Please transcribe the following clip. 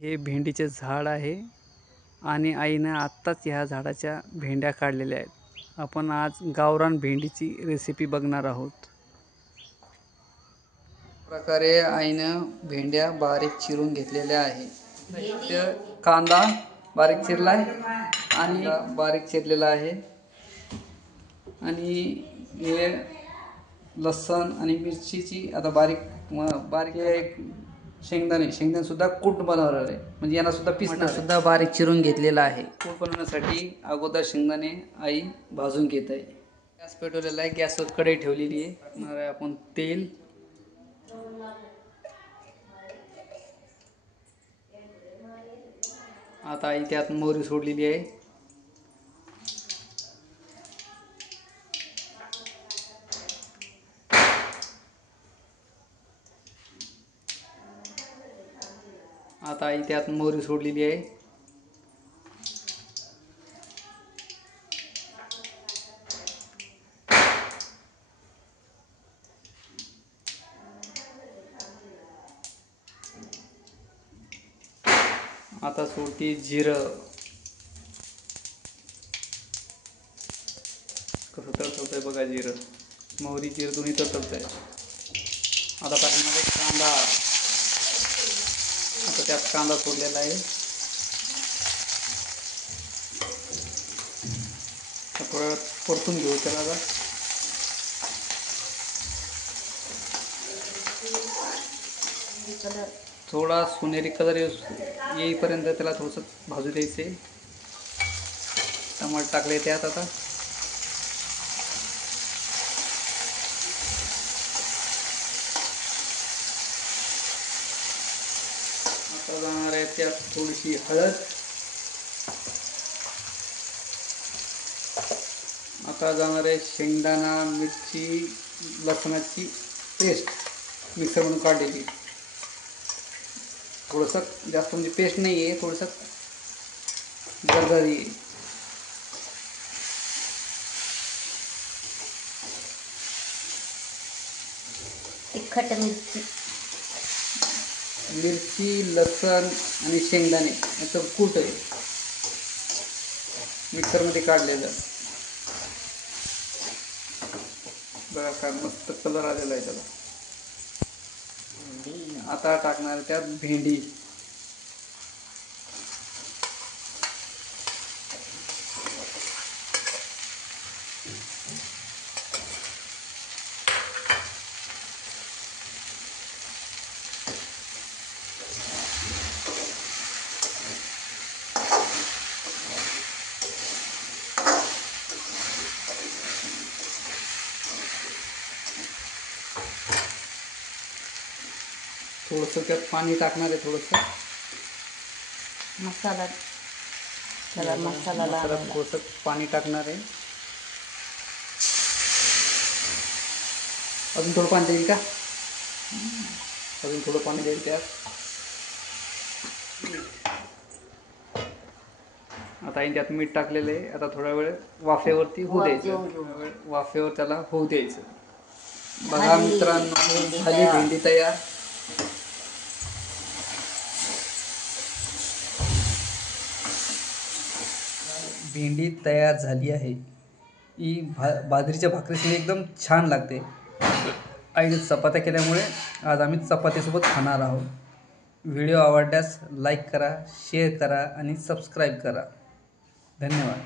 हे भेंडीचे झाड आहे आणि आईने आत्ताच ह्या झाडाच्या भेंड्या काढलेल्या आहेत। आपण आज गावरान भेंडीची रेसिपी बघणार आहोत। प्रकारे आईनं भेंड्या बारीक चिरून घेतलेल्या आहे। कांदा बारीक चिरलाय आणि बारीक चिरलेला आहे आणि हे लसूण आणि मिरचीची आता बारीक एक शेंगदाणे सुद्धा कूट बनवलेला आहे, म्हणजे यांना सुद्धा पिसणं सुद्धा बारीक चिरून घेतलेला आहे। कूट बनवण्यासाठी अगोदर शेंगदाणे आई भाजून घेत आहे। गॅस पेटवलेला आहे, गॅसवर कढई ठेवलेली आहे। टाकणार आहे आपण तेल। आता आई त्यात मोहरी सोडलेली आहे। आता आई त्यात मोहरी सोडलेली आहे। आता सोडते जिरं। कसं तळतळतंय बघा जिरं, मोहरी जिरं दोन्ही तळतळतंय। आता टाकणार आहे कांदा। आता त्यात कांदा सोडलेला आहे। थोडं परतून घेऊ त्याला। थोडा सोनेरी कलर येईपर्यंत त्याला थोडंसं भाजू द्यायचे। टमाटर टाकले त्यात। आता जाणार आहे त्यात थोडीशी हळद। आता जाणार आहे शेंगदाणा, मिरची, लसणाची पेस्ट मिक्सर म्हणून काढलेली। थोडंसं जास्त म्हणजे पेस्ट नाही आहे, थोडंसं गरगरी। तिखट मिरची, लसण आणि शेंगदाणे याचं कूट आहे, मिक्सरमध्ये काढलेलं। बघा काय मस्त कलर आलेला आहे त्याला। आता टाकणार त्यात भेंडी। थोडंसं त्यात पाणी टाकणार आहे, थोडंसं मसाला थोडंसं पाणी टाकणार आहे। अजून थोडं पाणी देईल का? अजून थोडं पाणी देईल त्यात। आता त्यात मीठ टाकलेलं आहे। आता थोडा वेळ वाफेवरती होऊ द्यायचं, वाफेवर त्याला होऊ द्यायचं। बघा मित्रांनो, झाली भेंडी तयार। भेंडी तयार झाली आहे। ही बाजरीच्या भाकरीसोबत एकदम छान लागते। आईने चपात्या केल्यामुळे आज आम्ही चपातीसोबत खाणार आहोत। व्हिडिओ आवडल्यास लाईक करा, शेअर करा आणि सबस्क्राईब करा। धन्यवाद।